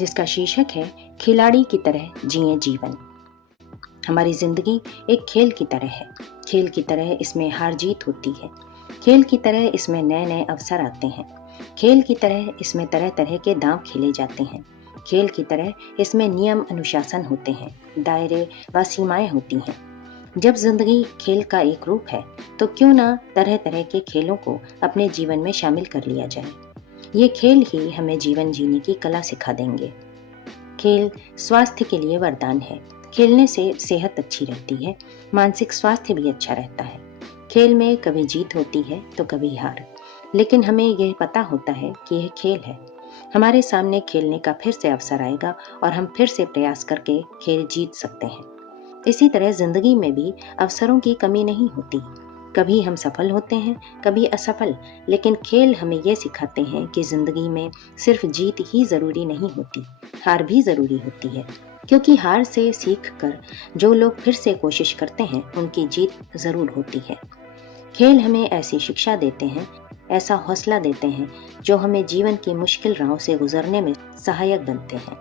जिसका शीर्षक है खिलाड़ी की तरह जिए जीवन। हमारी जिंदगी एक खेल की तरह है। खेल की तरह इसमें हार जीत होती है। खेल की तरह इसमें नए नए अवसर आते हैं। खेल की तरह इसमें तरह तरह के दांव खेले जाते हैं। खेल की तरह इसमें नियम अनुशासन होते हैं, दायरे व सीमाएं होती हैं। जब जिंदगी खेल का एक रूप है तो क्यों ना तरह तरह के खेलों को अपने जीवन में शामिल कर लिया जाए। ये खेल ही हमें जीवन जीने की कला सिखा देंगे। खेल स्वास्थ्य के लिए वरदान है। खेलने से सेहत अच्छी रहती है, मानसिक स्वास्थ्य भी अच्छा रहता है। खेल में कभी जीत होती है तो कभी हार, लेकिन हमें यह पता होता है कि यह खेल है। हमारे सामने खेलने का फिर से अवसर आएगा और हम फिर से प्रयास करके खेल जीत सकते हैं। इसी तरह जिंदगी में भी अवसरों की कमी नहीं होती। कभी हम सफल होते हैं, कभी असफल, लेकिन खेल हमें यह सिखाते हैं कि जिंदगी में सिर्फ जीत ही जरूरी नहीं होती, हार भी जरूरी होती है। क्योंकि हार से सीख कर जो लोग फिर से कोशिश करते हैं उनकी जीत जरूर होती है। खेल हमें ऐसी शिक्षा देते हैं, ऐसा हौसला देते हैं जो हमें जीवन की मुश्किल राहों से गुजरने में सहायक बनते हैं।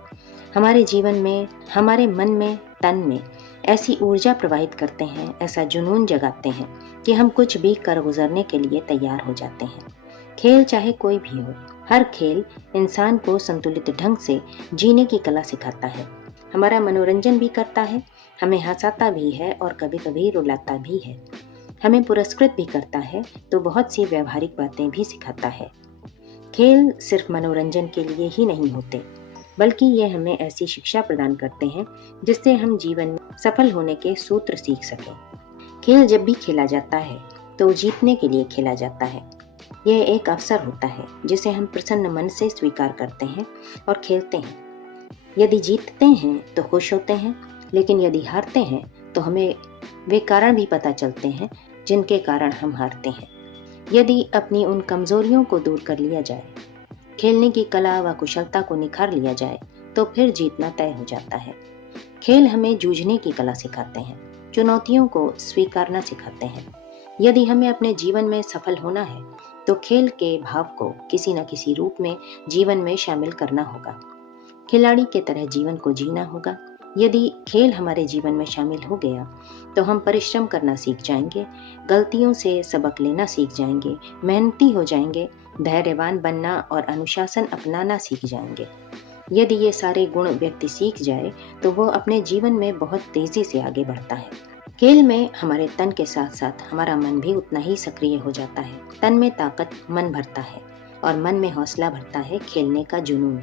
हमारे जीवन में, हमारे मन में, तन में ऐसी ऊर्जा प्रवाहित करते हैं, ऐसा जुनून जगाते हैं कि हम कुछ भी कर गुजरने के लिए तैयार हो जाते हैं। खेल चाहे कोई भी हो, हर खेल इंसान को संतुलित ढंग से जीने की कला सिखाता है। हमारा मनोरंजन भी करता है, हमें हंसाता भी है और कभी कभी रुलाता भी है। हमें पुरस्कृत भी करता है तो बहुत सी व्यवहारिक बातें भी सिखाता है। खेल सिर्फ मनोरंजन के लिए ही नहीं होते, बल्कि ये हमें ऐसी शिक्षा प्रदान करते हैं जिससे हम जीवन में सफल होने के सूत्र सीख सकें। खेल जब भी खेला जाता है तो जीतने के लिए खेला जाता है। यह एक अवसर होता है जिसे हम प्रसन्न मन से स्वीकार करते हैं और खेलते हैं। यदि जीतते हैं तो खुश होते हैं, लेकिन यदि हारते हैं तो हमें वे कारण भी पता चलते हैं जिनके कारण हम हारते हैं। यदि अपनी उन कमजोरियों को दूर कर लिया जाए, खेलने की कला व कुशलता को निखार लिया जाए, तो फिर जीतना तय हो जाता है। खेल हमें जूझने की कला सिखाते हैं, चुनौतियों को स्वीकारना सिखाते हैं। यदि हमें अपने जीवन में सफल होना है तो खेल के भाव को किसी न किसी रूप में जीवन में शामिल करना होगा। खिलाड़ी के तरह जीवन को जीना होगा। यदि खेल हमारे जीवन में शामिल हो गया तो हम परिश्रम करना सीख जाएंगे, गलतियों से सबक लेना सीख जाएंगे, मेहनती हो जाएंगे, धैर्यवान बनना और अनुशासन अपनाना सीख जाएंगे। यदि ये सारे गुण व्यक्ति सीख जाए तो वो अपने जीवन में बहुत तेजी से आगे बढ़ता है। खेल में हमारे तन के साथ साथ हमारा मन भी उतना ही सक्रिय हो जाता है। तन में ताकत मन भरता है और मन में हौसला भरता है खेलने का जुनून।